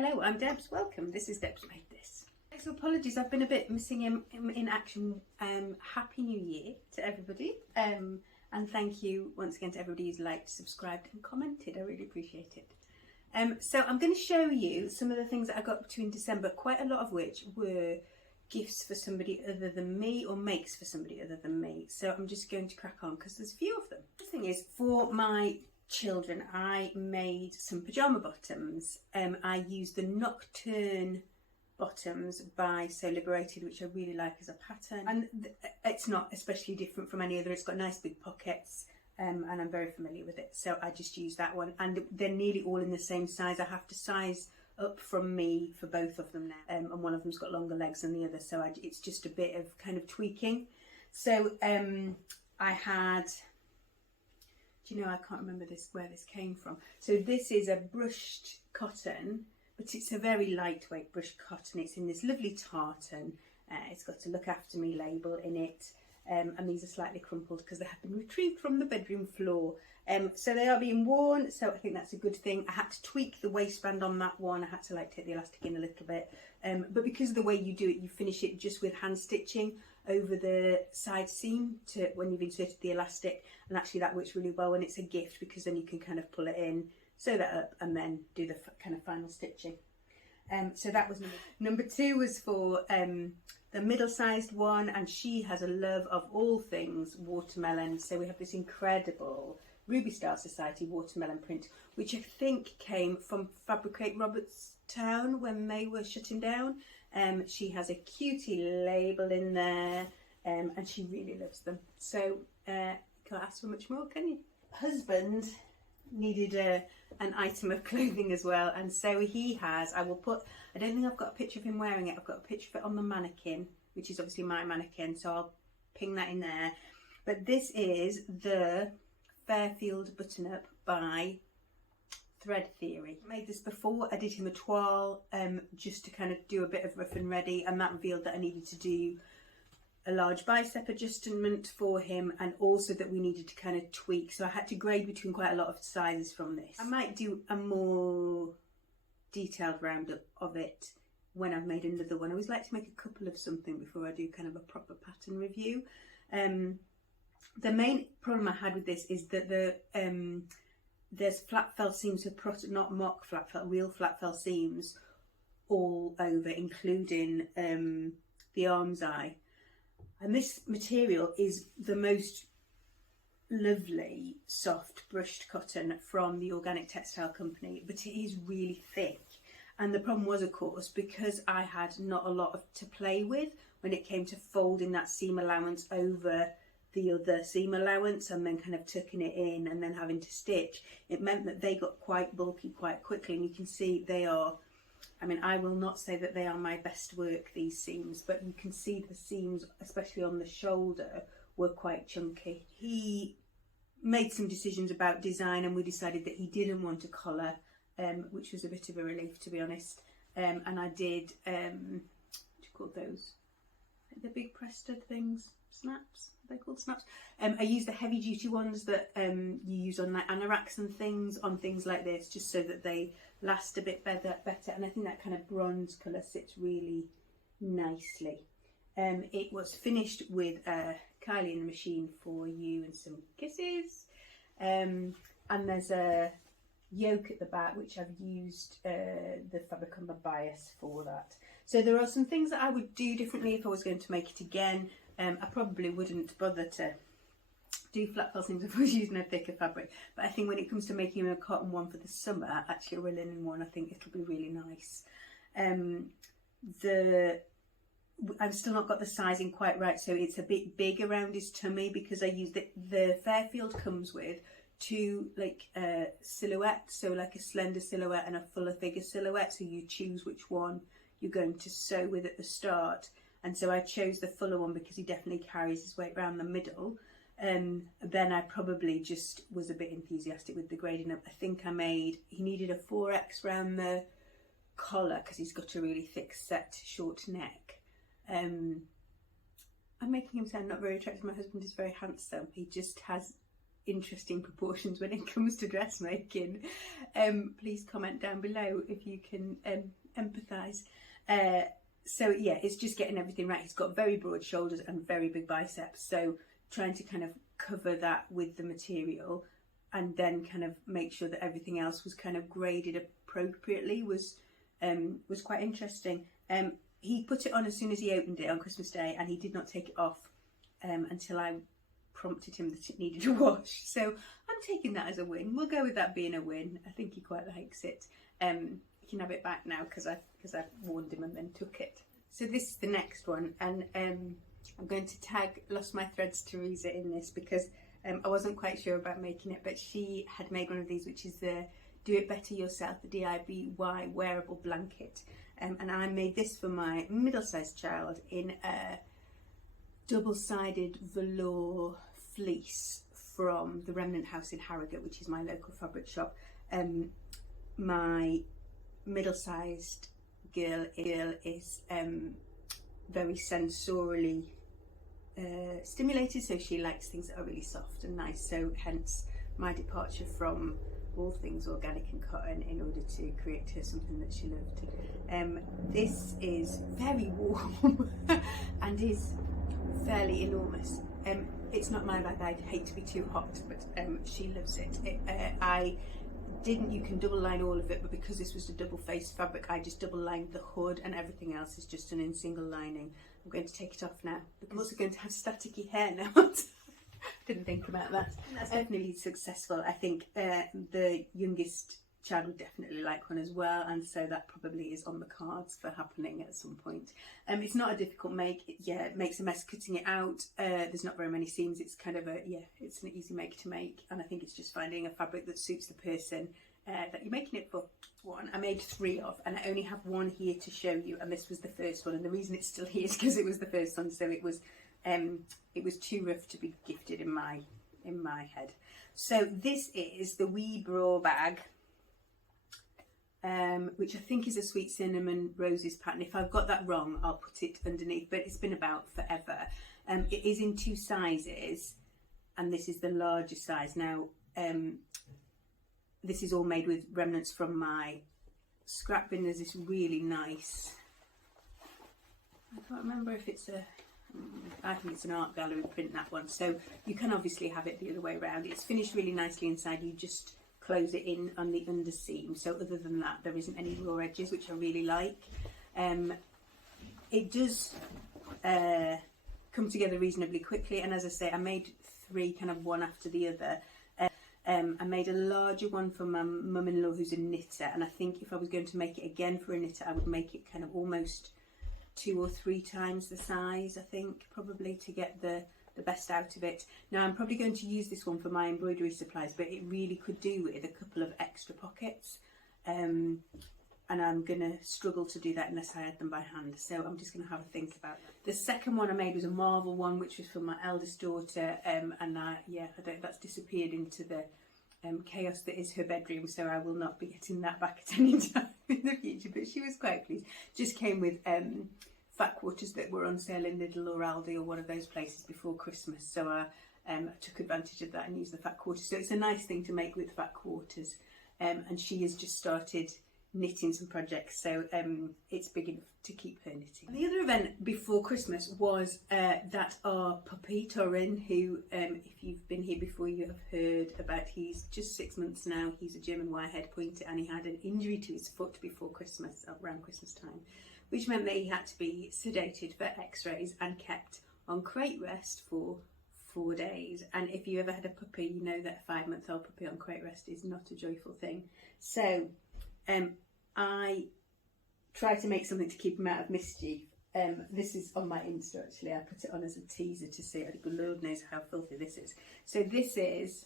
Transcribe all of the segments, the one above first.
Hello, I'm Debs. Welcome. This is Debs Made This. So apologies, I've been a bit missing in action. Happy New Year to everybody. And thank you once again to everybody who's liked, subscribed and commented. I really appreciate it. So I'm going to show you some of the things that I got up to in December, quite a lot of which were gifts for somebody other than me or makes for somebody other than me. So I'm just going to crack on because there's a few of them. The thing is, for my children, I made some pyjama bottoms. I used the Nocturne bottoms by So Liberated, which I really like as a pattern, and it's not especially different from any other. It's got nice big pockets, and I'm very familiar with it, so I just use that one, and they're nearly all in the same size. I have to size up from me for both of them now, and one of them's got longer legs than the other, so it's just a bit of kind of tweaking. So I had, do you know, I can't remember where this came from. So this is a brushed cotton, but it's a very lightweight brushed cotton. It's in this lovely tartan. It's got a Look After Me label in it. And these are slightly crumpled because they have been retrieved from the bedroom floor. So they are being worn, so I think that's a good thing. I had to tweak the waistband on that one. I had to take the elastic in a little bit. But because of the way you do it, you finish it just with hand stitching over the side seam to when you've inserted the elastic, and actually that works really well when it's a gift, because then you can kind of pull it in, sew that up, and then do the kind of final stitching. So that was number two. Was for the middle-sized one, and she has a love of all things watermelon. So we have this incredible Ruby Star Society watermelon print, which I think came from Fabricate Robertstown when they were shutting down. She has a cutie label in there, and she really loves them. So can't ask for much more, can you? Husband needed an item of clothing as well, and so he has, I don't think I've got a picture of him wearing it. I've got a picture of it on the mannequin, which is obviously my mannequin, so I'll ping that in there. But this is the Fairfield button-up by Thread Theory. I made this before. I did him a toile just to kind of do a bit of rough and ready, and that revealed that I needed to do a large bicep adjustment for him, and also that we needed to kind of tweak. So I had to grade between quite a lot of sizes from this. I might do a more detailed roundup of it when I've made another one. I always like to make a couple of something before I do kind of a proper pattern review. The main problem I had with this is that there's flat fell seams, not mock flat fell, real flat fell seams all over, including the arm's eye. And this material is the most lovely soft brushed cotton from the Organic Textile Company, but it is really thick. And the problem was, of course, because I had not a lot to play with when it came to folding that seam allowance over the other seam allowance and then kind of tucking it in and then having to stitch, it meant that they got quite bulky quite quickly. And you can see they are, I mean, I will not say that they are my best work, these seams, but you can see the seams, especially on the shoulder, were quite chunky. He made some decisions about design, and we decided that he didn't want a collar, which was a bit of a relief, to be honest. And I did, what do you call those? The big press-stud things, snaps? Are they called snaps? I used the heavy-duty ones that you use on like anoraks and things, on things like this, just so that they last a bit better. And I think that kind of bronze colour sits really nicely. It was finished with Kylie in the machine for you and some kisses. And there's a yoke at the back, which I've used the fabric on the bias for that. So there are some things that I would do differently if I was going to make it again. I probably wouldn't bother to do flat fell seams if I was using a thicker fabric, but I think when it comes to making a cotton one for the summer, actually, or a linen one, I think it'll be really nice. I've still not got the sizing quite right, so it's a bit big around his tummy, because I use the Fairfield comes with two silhouettes, so like a slender silhouette and a fuller figure silhouette, so you choose which one you're going to sew with at the start. And so I chose the fuller one because he definitely carries his weight around the middle. Then I probably just was a bit enthusiastic with the grading up. I think he needed a 4X round the collar because he's got a really thick set short neck. I'm making him sound not very attractive. My husband is very handsome. He just has interesting proportions when it comes to dressmaking. Please comment down below if you can empathise. So yeah, it's just getting everything right. He's got very broad shoulders and very big biceps, so trying to kind of cover that with the material and then kind of make sure that everything else was kind of graded appropriately was quite interesting. He put it on as soon as he opened it on Christmas Day, and he did not take it off until I prompted him that it needed a wash. So I'm taking that as a win. We'll go with that being a win. I think he quite likes it. He can have it back now because I warned him and then took it. So this is the next one, and I'm going to tag Lost My Threads Teresa in this because I wasn't quite sure about making it, but she had made one of these, which is the Do It Better Yourself, the DIBY wearable blanket. And I made this for my middle-sized child in a double-sided velour fleece from the Remnant house in Harrogate, which is my local fabric shop. My middle-sized girl is very sensorially stimulated, so she likes things that are really soft and nice, so hence my departure from all things organic and cotton in order to create her something that she loved. This is very warm and is fairly enormous. It's not my bag. I'd hate to be too hot, but she loves it. You can double line all of it, but because this was a double face fabric, I just double lined the hood and everything else is just done in single lining. I'm going to take it off now. I'm also going to have staticky hair now. Didn't think about that. That's definitely successful. I think the youngest child would definitely like one as well, and so that probably is on the cards for happening at some point. It's not a difficult make. It makes a mess cutting it out. There's not very many seams. It's kind of it's an easy make to make, and I think it's just finding a fabric that suits the person that you're making it for. One I made 3 of, and I only have one here to show you, and this was the first one, and the reason it's still here is because it was the first one, so it was too rough to be gifted in my head. So this is the wee braw bag, which I think is a sweet cinnamon roses pattern. If I've got that wrong, I'll put it underneath, but it's been about forever. It is in 2 sizes, and this is the larger size. Now this is all made with remnants from my scrap bin. There's this really nice, I can't remember if it's I think it's an art gallery print, that one, so you can obviously have it the other way around. It's finished really nicely inside. You just close it in on the underseam, so other than that there isn't any raw edges, which I really like. It does come together reasonably quickly, and as I say, I made 3 kind of one after the other. I made a larger one for my mum-in-law who's a knitter, and I think if I was going to make it again for a knitter, I would make it kind of almost 2 or 3 times the size, I think, probably, to get the best out of it. Now I'm probably going to use this one for my embroidery supplies, but it really could do with a couple of extra pockets, and I'm going to struggle to do that unless I add them by hand, so I'm just going to have a think about that. The second one I made was a marble one, which was for my eldest daughter, and that's disappeared into the chaos that is her bedroom, so I will not be getting that back at any time in the future, but she was quite pleased. Just came with fat quarters that were on sale in Lidl or Aldi or one of those places before Christmas, so I took advantage of that and used the fat quarters. So it's a nice thing to make with fat quarters, and she has just started knitting some projects, so it's big enough to keep her knitting. The other event before Christmas was that our puppy Torin, who if you've been here before you have heard about, he's just 6 months now. He's a German Wirehead pointer, and he had an injury to his foot before Christmas, around Christmas time, which meant that he had to be sedated for x-rays and kept on crate rest for 4 days. And if you ever had a puppy, you know that a 5-month-old puppy on crate rest is not a joyful thing. So I try to make something to keep him out of mischief. This is on my Insta, actually. I put it on as a teaser to see, Lord knows how filthy this is. So this is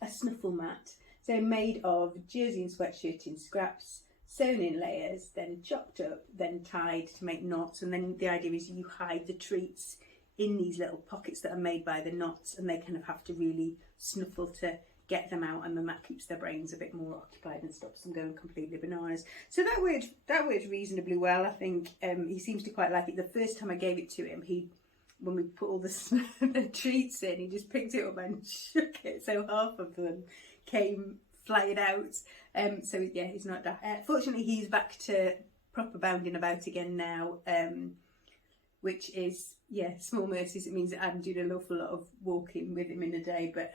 a snuffle mat, so made of jersey and sweatshirt in scraps, sewn in layers, then chopped up, then tied to make knots, and then the idea is you hide the treats in these little pockets that are made by the knots, and they kind of have to really snuffle to get them out, and the mat keeps their brains a bit more occupied and stops them going completely bananas. So that worked reasonably well, I think. He seems to quite like it. The first time I gave it to him, he when we put all the treats in, he just picked it up and shook it, so half of them came flying out. So yeah, he's not daft. Fortunately, he's back to proper bounding about again now, which is, yeah, small mercies. It means that I'm doing an awful lot of walking with him in a day, but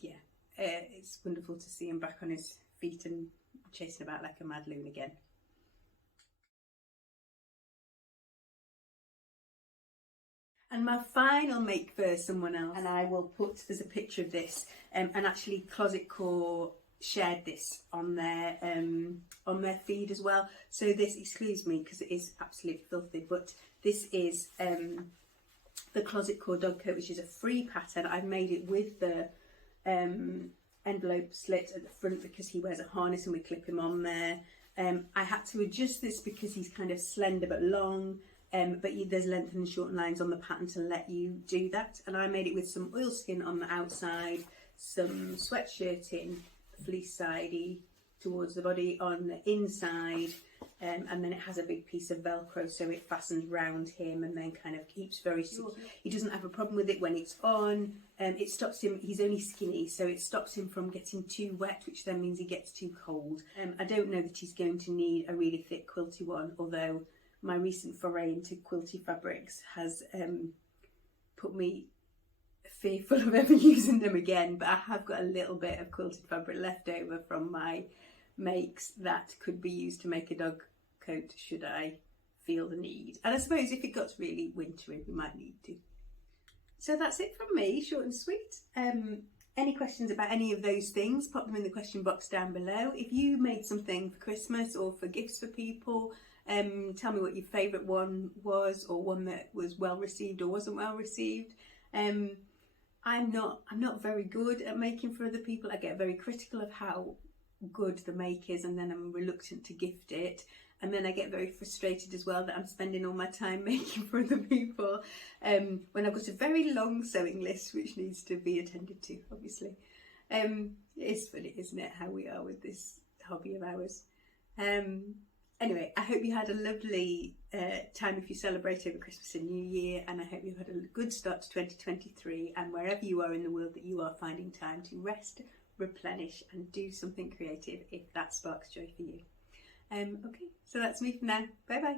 yeah, it's wonderful to see him back on his feet and chasing about like a mad loon again. And my final make for someone else, and I will put, there's a picture of this, and actually Closet Core shared this on their feed as well. So this, excuse me, because it is absolutely filthy, but this is the Closet Core dog coat, which is a free pattern. I've made it with the envelope slit at the front because he wears a harness and we clip him on there. I had to adjust this because he's kind of slender but long. But there's length and short lines on the pattern to let you do that. And I made it with some oilskin on the outside, some sweatshirting, fleece sidey towards the body on the inside, and then it has a big piece of Velcro so it fastens round him and then kind of keeps very secure. He doesn't have a problem with it when it's on. It stops him, he's only skinny, so it stops him from getting too wet, which then means he gets too cold. I don't know that he's going to need a really thick quilty one, although my recent foray into quilty fabrics has put me fearful of ever using them again, but I have got a little bit of quilted fabric left over from my makes that could be used to make a dog coat should I feel the need. And I suppose if it got really wintry we might need to. So that's it from me, short and sweet. Any questions about any of those things, pop them in the question box down below. If you made something for Christmas or for gifts for people, tell me what your favourite one was, or one that was well received or wasn't well received. I'm not very good at making for other people. I get very critical of how good the make is, and then I'm reluctant to gift it, and then I get very frustrated as well that I'm spending all my time making for other people when I've got a very long sewing list which needs to be attended to, obviously. It's funny, isn't it, how we are with this hobby of ours. Anyway, I hope you had a lovely time if you celebrate over Christmas and New Year, and I hope you've had a good start to 2023, and wherever you are in the world that you are finding time to rest, replenish and do something creative if that sparks joy for you. Okay, so that's me for now. Bye bye.